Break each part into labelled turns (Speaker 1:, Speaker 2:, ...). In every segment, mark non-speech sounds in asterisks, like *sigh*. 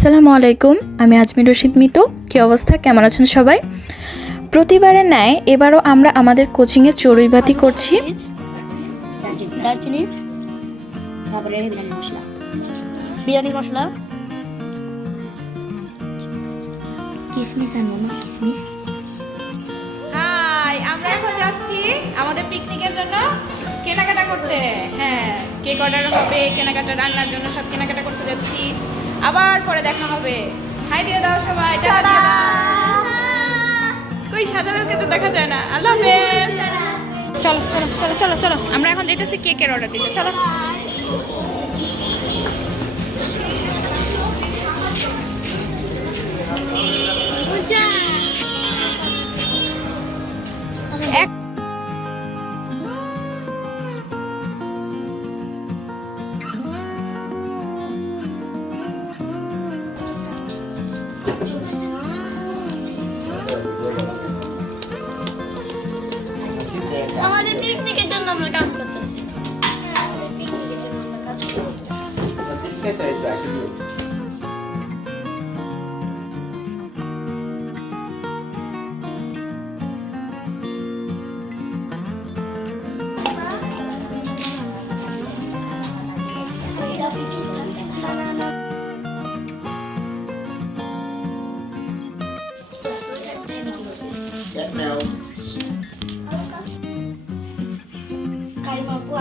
Speaker 1: আসসালামু আলাইকুম আমি আজমির রশিদ মিতু। কি অবস্থা? কেমন আছেন সবাই? প্রতিবারের ন্যায় এবারও আমরা আমাদের কোচিংয়ে চড়ুইবাতি করছি।
Speaker 2: দারচিনি দারচিনি বিরিয়ানি বিরিয়ানির মশলা। কিসমিস আনব না কিসমিস।
Speaker 3: হাই আমরা এখন যাচ্ছি আমাদের পিকনিকের জন্য কেনাকাটা করতে। হ্যাঁ কেক অর্ডার হবে কেনাকাটা রান্নার জন্য সব কেনাকাটা করতে যাচ্ছি। আবার পরে দেখা হবে। হাই দিয়ে দাও সবাই টাটা। কই সাজানোকে তো দেখা যায় না। আল্লাহ হাফেজ চলো চলো চলো চলো চলো। আমরা এখন যেতেছি কেকের অর্ডার দিতে। চলো।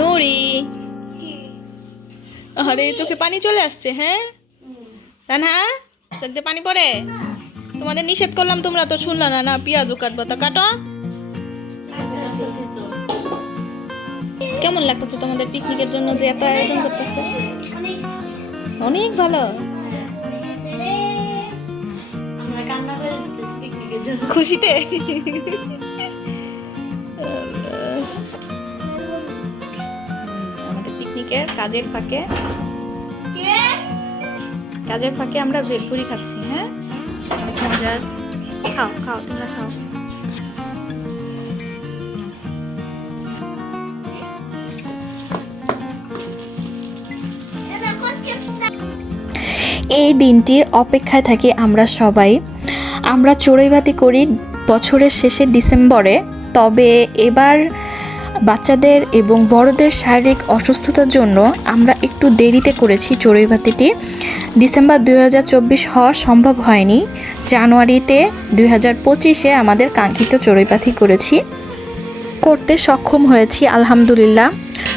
Speaker 3: নুরি। আরে চোখে পানি চলে আসছে হ্যাঁ? রানহা চোখ দিয়ে পানি পড়ে? তোমাদের নিষেধ করলাম তোমরা তো শুনলা না না পেঁয়াজও কাটবো। তা কাটো। কেমন লাগতেছে তোমাদের পিকনিকের জন্য যে এত আয়োজন করতেছে? অনেক ভালো। খুশিতে? আমাদের পিকনিকের কাজের ফাঁকে কাজের ফাঁকে আমরা ভেলপুরি খাচ্ছি হ্যাঁ? অনেক মজার। খাও খাও তোমরা খাও।
Speaker 1: এই দিনটির অপেক্ষায় থাকি আমরা সবাই। আমরা চড়ুইবাতি করি বছরের শেষে ডিসেম্বরে, তবে এবার বাচ্চাদের এবং বড়দের শারীরিক অসুস্থতার জন্য আমরা একটু দেরিতে করেছি চড়ুইবাতিটি। ডিসেম্বর দুই হাজার চব্বিশ হওয়া সম্ভব হয়নি। জানুয়ারিতে দুই হাজার পঁচিশে আমাদের কাঙ্ক্ষিত চড়ুইপাতি করেছি। করতে সক্ষম হয়েছি, আলহামদুলিল্লাহ।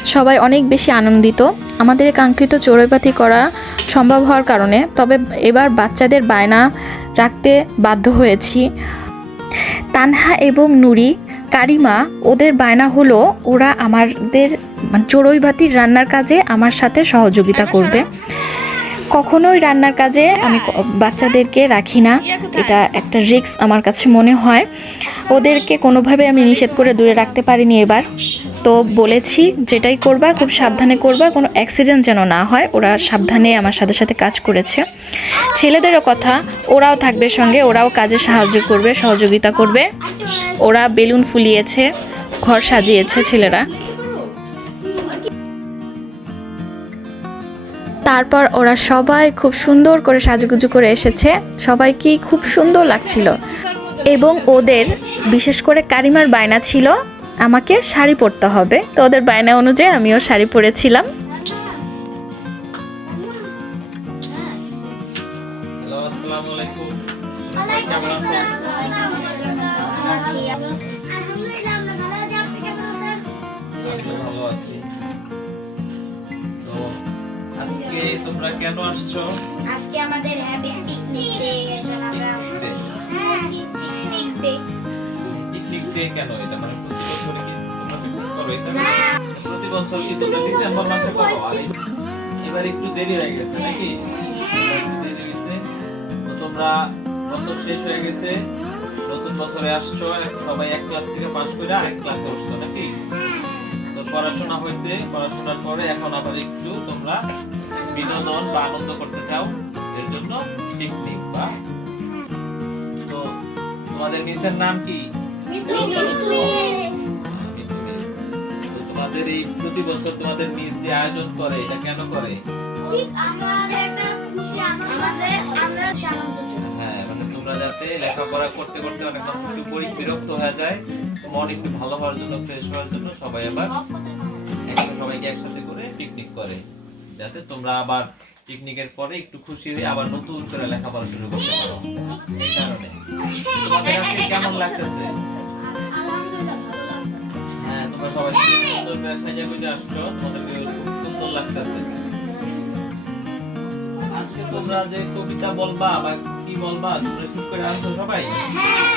Speaker 1: সবাই অনেক বেশি আনন্দিত। আমাদের কাঙ্ক্ষিত চড়ুইপাতি করা সম্ভব হওয়ার কারণে তবে এবার বাচ্চাদের বায়না রাখতে বাধ্য হয়েছি। তানহা এবং নুরি কারিমা ওদের বায়না হলো ওরা আমাদের চড়ুইভাতির রান্নার কাজে আমার সাথে সহযোগিতা করবে। কখনোই রান্নার কাজে আমি বাচ্চাদেরকে রাখি না। এটা একটা রিস্ক আমার কাছে মনে হয়। ওদেরকে কোনোভাবে আমি নিষেধ করে দূরে রাখতে পারিনি এবার। তো বলেছি, যেটাই করবা, খুব সাবধানে করবা, কোনো অ্যাক্সিডেন্ট যেন না হয়, ওরা সাবধানে আমার সাথে সাথে কাজ করেছে। ছেলেদেরও কথা, ওরাও থাকবে সঙ্গে, ওরাও কাজে সাহায্য করবে, সহযোগিতা করবে। ওরা বেলুন ফুলিয়েছে, ঘর সাজিয়েছে ছেলেরা। তারপর ওরা সবাই খুব সুন্দর করে সাজুগুজু করে এসেছে। সবাইকেই খুব সুন্দর লাগছিল। এবং ওদের বিশেষ করে কারিমার বায়না ছিল আমাকে শাড়ি পরতে হবে। তো ওদের বায়না অনুযায়ী আমিও শাড়ি পরেছিলাম।
Speaker 4: হ্যালো আসসালামু আলাইকুম। কেমন আছেন? আমিও ভালো আছি। আজকে তোমরা কেন আসছো?
Speaker 2: আজকে আমাদের হ্যাপি পিকনিক ডে এজন্য আমরা হ্যাঁ পিকনিক ডে
Speaker 4: পিকনিক ডে কেন এটা? মানে প্রতি বছর কি তোমরা পিকনিক করো এটা? না? প্রতি বছর কি তোমরা ডিসেম্বর মাসে করো? আর এবার একটু দেরি হয়ে গেছে নাকি? এবার একটু দেরি হয়েছে। তো তোমরা বছর শেষ হয়ে গেছে। নতুন বছরে আসছো সবাই এক ক্লাস থেকে পাশ করে আরেক ক্লাসে উঠছো নাকি? পড়াশোনা হয়েছে, পড়াশোনার পরে এখন আবার একটু তোমরা বিনোদন বা আনন্দ করতে চাও, এর জন্য পিকনিক বা তো তোমাদের মিসের নাম কি? তোমাদের এই প্রতি বছর তোমাদের মিস যে আয়োজন করে, এটা কেন করে? হ্যাঁ মানে তোমরা যাতে লেখাপড়া করতে করতে অনেক বিরক্ত হয়ে যায়। মন একটু ভালো হওয়ার জন্য ফ্রেশ হওয়ার জন্য সবাই আবার একসাথে সবাইকে একসাথে করে পিকনিক করে যাতে তোমরা আবার পিকনিকের পরে একটু খুশি হয়ে আবার নতুন করে লেখাপড়া শুরু করতে পারো। এই কারণে। তোমাদের আজকে কেমন লাগতেছে? হ্যাঁ তোমরা সবাই সুন্দর করে সাজা গুজে আসছো তোমাদেরকে খুব সুন্দর লাগতেছে। আজকে তোমরা যে কবিতা বলবা বা কি বলবা তোমরা করে আনছো সবাই?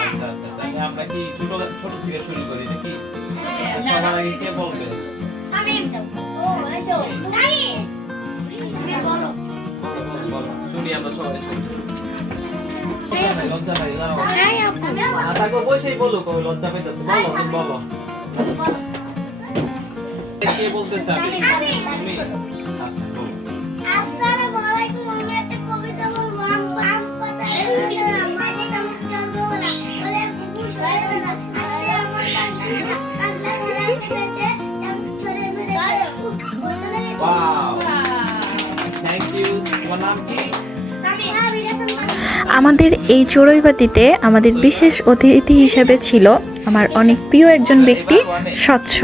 Speaker 4: আচ্ছা আচ্ছা। তাহলে আমরা কি ছোট ছোট থেকে শুরু করি নাকি সবার আগে কে বলবে
Speaker 2: আমি।
Speaker 4: শুনি আমরা সবাই শুনি। লজ্জা নাই, লজ্জা দাঁড়াও না থাকো বসেই বলো লজ্জা পাইতেছে বলো তুমি বলো কে বলতে চাবে
Speaker 1: আমাদের এই চড়ুইবাতিতে আমাদের বিশেষ অতিথি হিসেবে ছিল আমার অনেক প্রিয় একজন ব্যক্তি স্বচ্ছ।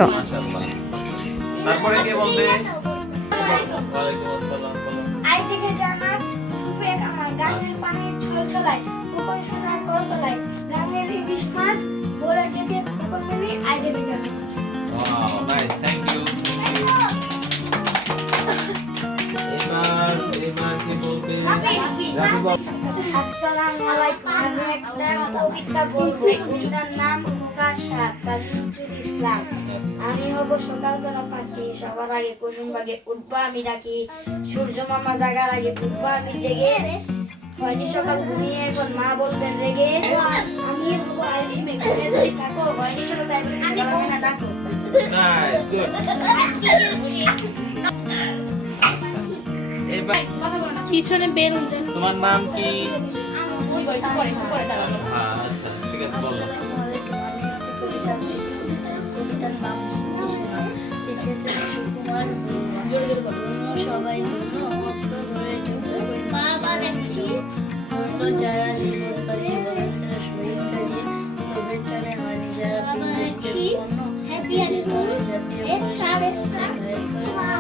Speaker 2: আমি হব সকালবেলা পাখি, সবার আগে কুসুম বাগে উঠবো আমি ডাকি। সূর্য মামা জাগার আগে উঠবো আমি জেগে। হয়নি সকাল ঘুমিয়ে, এখন মা বলবেন রেগে। আমি থাকো, হয়নি সকাল
Speaker 3: পিছনে বেলুন
Speaker 4: তোমার নাম কি? হ্যাঁ আচ্ছা। ঠিক আছে বলো
Speaker 2: সবাই যারা জীবন বা জীবনের যারা শরীর কাজে হয়নি যারা সব
Speaker 4: ওয়াও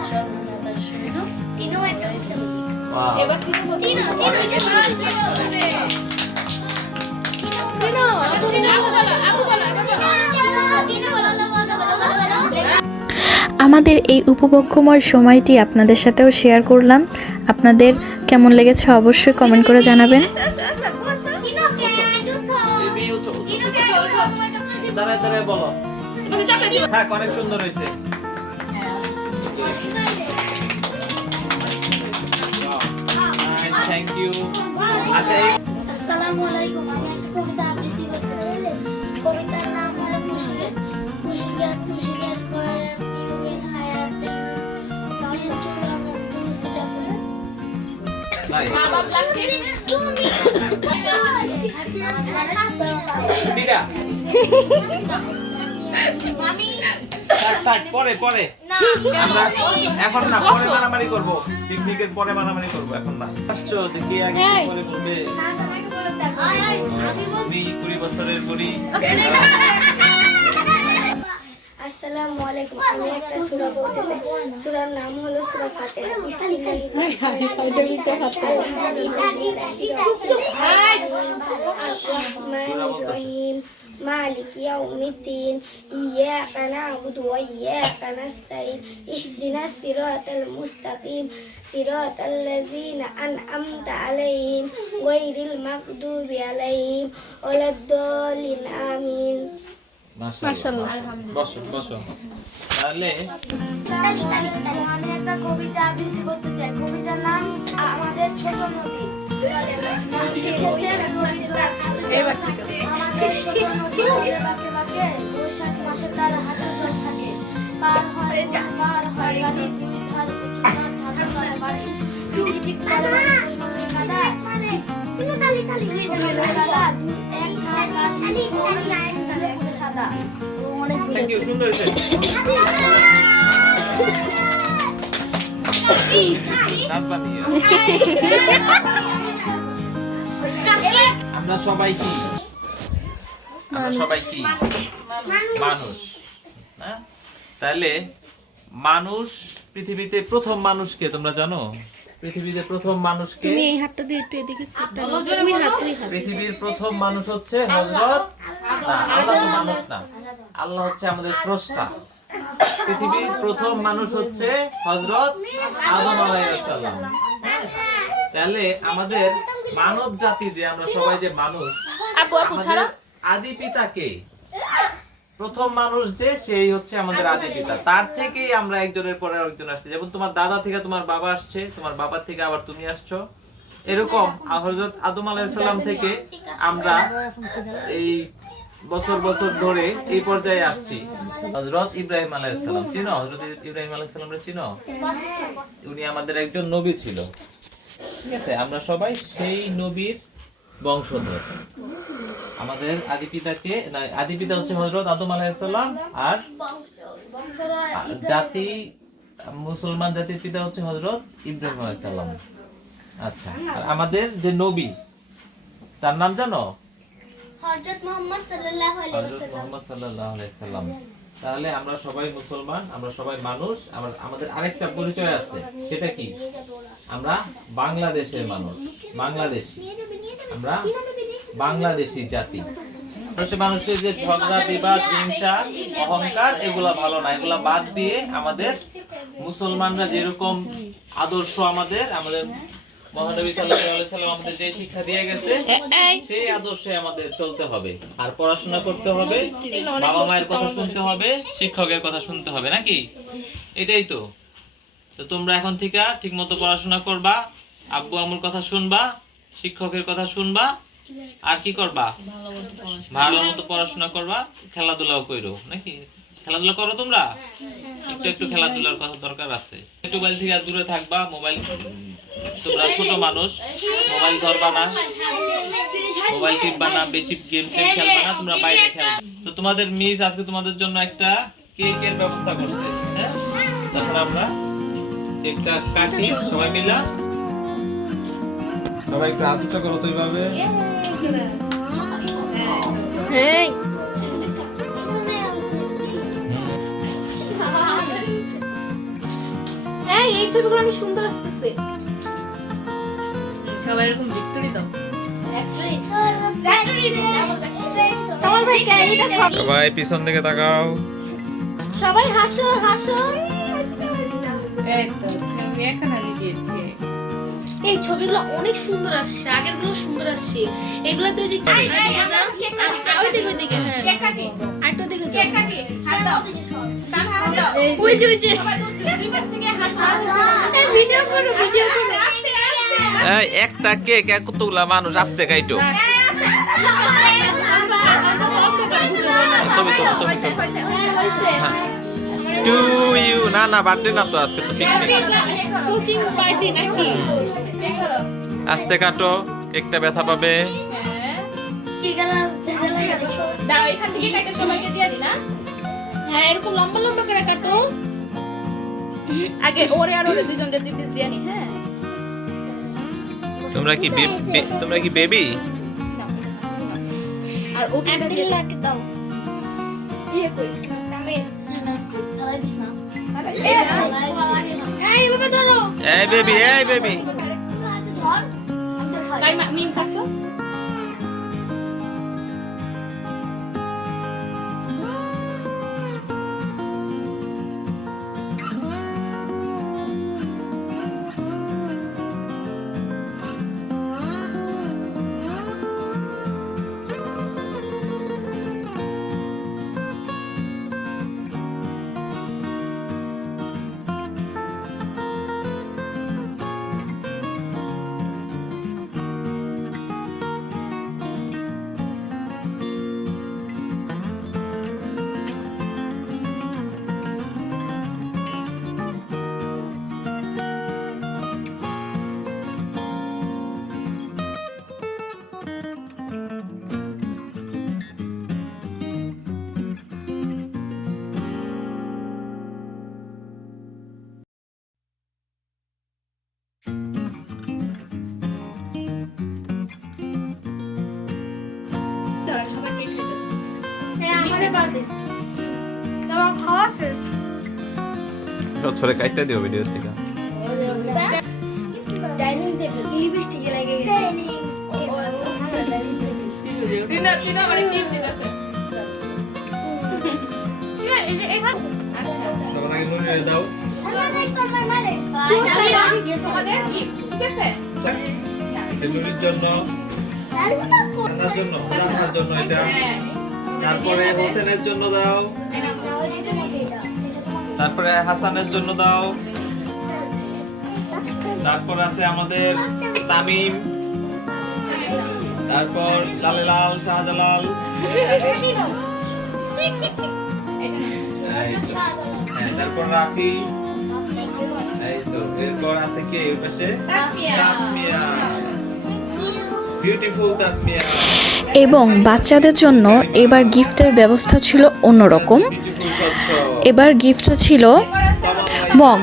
Speaker 1: আমাদের এই উপভোগ্যময় সময়টি আপনাদের সাথেও শেয়ার করলাম আপনাদের কেমন লেগেছে অবশ্যই কমেন্ট করে জানাবেন
Speaker 4: দাঁড়ায় দাঁড়ায় বলো অনেক সুন্দর হয়েছে থ্যাংক ইউ আচ্ছা
Speaker 2: আসসালামু আলাইকুম আমি একটা কবিতা আবৃত্তি করতে কবিতার নাম হলো.
Speaker 3: বাবা
Speaker 4: পরে পরে আমরা এখন না পরে মারামারি করব পিকনিকের পরে মারামারি করব এখন না। আসছো যে কে আগে কি করে বলবে? আমি কুড়ি বছরের বুড়ি। *laughs*
Speaker 2: আসসালামু আলাইকুম আমি একটা সূরা বলতে চাই সূরার নাম হলো সূরা ফাতিহা বিসমিল্লাহির مالك يوم الدين إياك نعبد وإياك نستعين اهدنا الصراط المستقيم صراط الذين أنعمت عليهم غير المغضوب عليهم ولا الضالين آمين
Speaker 4: মাশাআল্লাহ বসো বসো। তাহলে
Speaker 2: আমি একটা কবিতা আবৃত্তি করতে চাই। কবিতার নাম আমাদের ছোট নদী। আমাদের ছোট নদী বাঁকে বাঁকে বৈশাখ মাসে তার হাতে জল থাকে। পার হয় পার হয় গাড়ি দুই ধার ধার ধার বাড়ি। ঠিক ঠিক করে কাদা দুই দুই এক ধার সাদা অনেক
Speaker 4: সুন্দর আমরা সবাই কি? আমরা সবাই কি? মানুষ। তাহলে মানুষ পৃথিবীতে প্রথম মানুষকে তোমরা জানো? পৃথিবীতে প্রথম মানুষকে
Speaker 5: তুমি এই হাতটা দিয়ে একটু এদিকে একটু হাত ওই হাত।
Speaker 4: পৃথিবীর প্রথম মানুষ হচ্ছে হযরত আল্লাহ তো মানুষ না। আল্লাহ হচ্ছে আমাদের স্রষ্টা। পৃথিবীর প্রথম মানুষ হচ্ছে হযরত আদম আলাইহিস সালাম তাহলে আমাদের মানব জাতি যে আমরা সবাই যে মানুষ
Speaker 5: আপু আপু ছাড়া।
Speaker 4: আদি পিতা কে? প্রথম মানুষ যে সেই হচ্ছে আমাদের আদি পিতা। তার থেকেই আমরা একজনের পরে একজন আসছে। যেমন তোমার দাদা থেকে তোমার বাবা আসছে তোমার বাবা থেকে আবার তুমি আসছো। এরকম হযরত আদম আলাইহিস সালাম থেকে আমরা এই বছর বছর ধরে এই পর্যায়ে আসছি। হজরত ইব্রাহিম আলাইহিস সালাম। চিনো? হযরত ইব্রাহিম আলাইহিস সালামরে চিনো? উনি আমাদের একজন নবী ছিল। ঠিক আছে? আমরা সবাই সেই নবীর বংশধর। আমাদের আদি পিতাকে আদি পিতা হচ্ছে হযরত আদম আলাইহিস সালাম আর জাতি মুসলমান জাতির পিতা হচ্ছে হযরত ইব্রাহিম আলাইহিস সালাম। আচ্ছা আর আমাদের যে নবী তার নাম জানো?
Speaker 2: হযরত মুহাম্মদ সাল্লাল্লাহু আলাইহি
Speaker 4: তাহলে আমরা সবাই মুসলমান আমরা সবাই মানুষ আমার আমাদের আরেকটা পরিচয় আছে সেটা কি? আমরা বাংলাদেশের মানুষ বাংলাদেশী। আমরা বাংলাদেশি জাতি। মানুষের যে ঝগড়া, বিবাদ, হিংসা, অহংকার, এগুলা ভালো না। এগুলা বাদ দিয়ে আমাদের মুসলমানরা যেরকম আদর্শ আমাদের আমাদের মহানবী সাল্লাম আমাদের যে শিক্ষা দিয়ে গেছে, সেই আদর্শে আমাদের চলতে হবে। আর পড়াশোনা করতে হবে, বাবা মায়ের কথা শুনতে হবে, শিক্ষকের কথা শুনতে হবে, নাকি? এটাই তো। তো তোমরা এখন থেকে ঠিকমতো পড়াশোনা করবা, আব্বু আমুর কথা শুনবা শিক্ষকের কথা শুনবা, আর কি করবা? ভালো মতো পড়াশোনা করবা, খেলাধুলাও করো, নাকি? খেলাধুলা করো তোমরা? একটু একটু খেলাধুলার কথা দরকার আছে। মোবাইল থেকে দূরে থাকবা, মোবাইল তোমরা ছোট মানুষ, মোবাইল ধরবা না মোবাইল টিপবা না বেশি গেম টেম খেলবা না, তোমরা বাইরে খেলবা তো তোমাদের মিস আজকে তোমাদের জন্য একটা কেকের ব্যবস্থা করছে হ্যাঁ? তখন আমরা কেকটা কাটি সবাই মিলা সবাই একটু হাত উঁচা করো তো এইভাবে।
Speaker 5: এই। এই ছবিগুলো অনেক সুন্দর আসতেছে।
Speaker 3: সবাই এরকম ভিক্টোরি দাও।
Speaker 4: পিছন দিকে তাকাও।
Speaker 5: সবাই হাসো হাসো।
Speaker 3: এই তো আমি এখন
Speaker 5: এই ছবিগুলো অনেক সুন্দর আসছে আগেরগুলো সুন্দর আসছে। এগুলো তো যে হ্যাঁ। আরেকটা ওই ওই ভিডিও করো ভিডিও করো।
Speaker 4: একটা কেক কতগুলা মানুষ আসতে কাইটো। তবে তো তবে তো টু ইউ না না বার্থডে না তো আজকে তো পিকনিক
Speaker 5: কোচিং পার্টি নাকি?
Speaker 4: আস্তে কাটো একটা ব্যথা পাবে।
Speaker 3: দাঁড়াও এখান থেকে কাটে সবাইকে দিয়ে দি না।
Speaker 5: হ্যাঁ এরকম লম্বা লম্বা করে কাটো।
Speaker 3: আগে ওরে আর ওরে দুজনকে দুই পিস দিয়ে নি হ্যাঁ।
Speaker 4: তোমরা কি তোমরা কি বেবি?
Speaker 3: আর ওকে
Speaker 2: আব্দুল্লাহকে দাও।
Speaker 3: ইয়ে কই
Speaker 5: এই ভাবে ধরো।
Speaker 4: এই বেবি এই বেবি।
Speaker 3: তাই মা মিম
Speaker 4: সচ্ছরে কাইটা দিও ভিডিও থেকে
Speaker 2: ডাইনিং টেবিল লিপস্টিক লেগে গেছে।
Speaker 3: টিনা টিনা আচ্ছা আছে?
Speaker 4: জন্য রান্নার জন্য। রান্নার জন্য এটা।
Speaker 3: হ্যাঁ
Speaker 4: তারপরে হোসেনের জন্য দাও। তারপরে হাসানের জন্য দাও। তারপর আছে আমাদের তামিম। তারপর জালেলাল শাহজালাল। হ্যাঁ, তারপর রাফি। এই তো এরপর আছে কে এই পাশে?
Speaker 3: তাসমিয়া।
Speaker 4: তাসমিয়া। বিউটিফুল তাসমিয়া।
Speaker 1: এবং বাচ্চাদের জন্য এবার গিফটের ব্যবস্থা ছিল অন্যরকম। এবার গিফটটা ছিল মগ।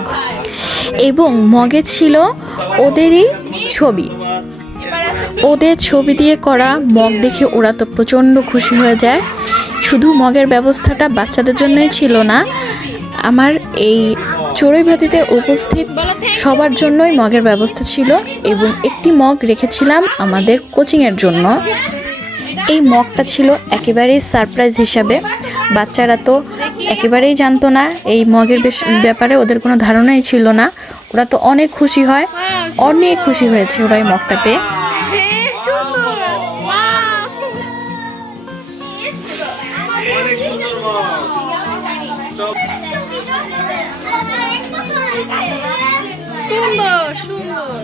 Speaker 1: এবং মগে ছিল ওদেরই ছবি। ওদের ছবি দিয়ে করা মগ দেখে ওরা তো প্রচণ্ড খুশি হয়ে যায়। শুধু মগের ব্যবস্থাটা বাচ্চাদের জন্যই ছিল না, আমার এই চড়ুইভাতিতে উপস্থিত সবার জন্যই মগের ব্যবস্থা ছিল এবং একটি মগ রেখেছিলাম আমাদের কোচিংয়ের জন্য। এই মগটা ছিল একেবারেই সারপ্রাইজ হিসাবে। বাচ্চারা তো একেবারেই জানতো না এই মগের ব্যাপারে ওদের কোনো ধারণাই ছিল না। ওরা তো অনেক খুশি হয়, অনেক খুশি হয়েছে ওরা এই মগটা পেয়ে।
Speaker 4: সুন্দর
Speaker 5: সুন্দর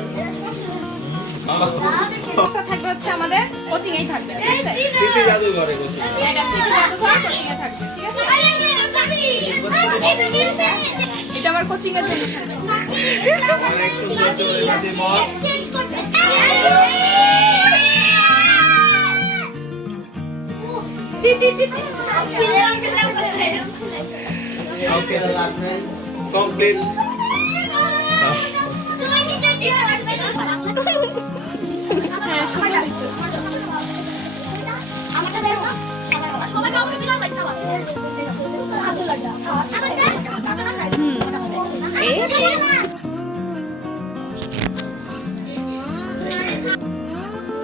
Speaker 3: থাকবে হচ্ছে আমাদের কোচিং এই থাকবে ঠিক আছে
Speaker 4: জাদুঘরে
Speaker 3: এটা স্মৃতি জাদুঘর কোচিং এ থাকবে ঠিক আছে এটা আমার কোচিং এর জন্য থাকবে
Speaker 4: অনেক সুন্দর চড়ুইভাতি মগ ওকে কমপ্লিট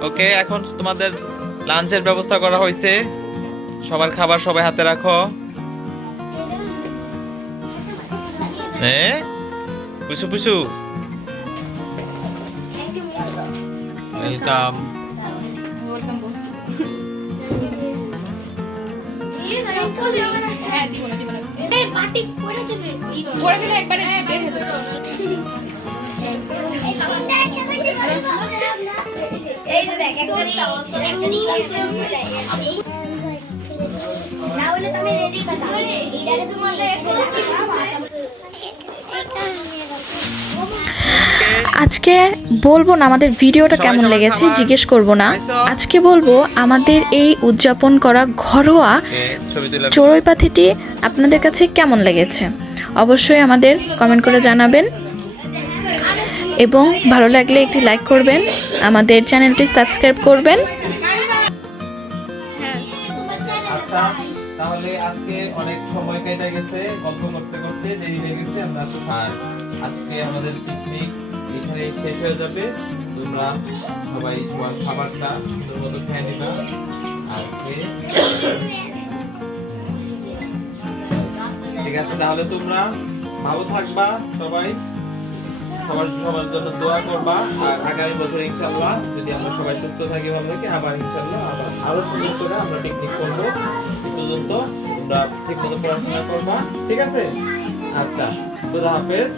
Speaker 4: ওকে, এখন তোমাদের লাঞ্চের ব্যবস্থা করা হয়েছে। সবার খাবার সবাই হাতে রাখো। হ্যাঁ পুষু পুষু
Speaker 3: একবারে
Speaker 2: না হলে তুমি রেডি কথা এইটারে তোমার
Speaker 1: আজকে বলব না আমাদের ভিডিওটা কেমন লেগেছে জিজ্ঞেস করব না। আজকে বলব আমাদের এই উদযাপন করা ঘরোয়া
Speaker 4: ছবি তুলে
Speaker 1: চড়ুইপাখিটি আপনাদের কাছে কেমন লেগেছে? অবশ্যই আমাদের কমেন্ট করে জানাবেন। এবং ভালো লাগলে একটি লাইক করবেন আমাদের চ্যানেলটি সাবস্ক্রাইব করবেন।
Speaker 4: আচ্ছা তাহলে আজকে অনেক সময় কেটে গেছে গল্প করতে করতে দেরি হয়ে গেছে আমরা আর আজকে আমাদের পিকনিক এখানে শেষ হয়ে যাবে। তোমরা সবাই সবার খাবারটা সুন্দর খেয়ে নিবা। আর ঠিক আছে, তাহলে তোমরা ভালো থাকবা সবাই। সবার সবার জন্য দোয়া করবা। আর আগামী বছর ইনশাল্লাহ যদি আমরা সবাই সুস্থ থাকি ভালো থাকি আবার ইনশাল্লাহ আবার আরও সুন্দর করে আমরা পিকনিক করব। এই পর্যন্ত তোমরা ঠিক মতো পড়াশোনা করবা। ঠিক আছে? আচ্ছা খুদা হাফেজ।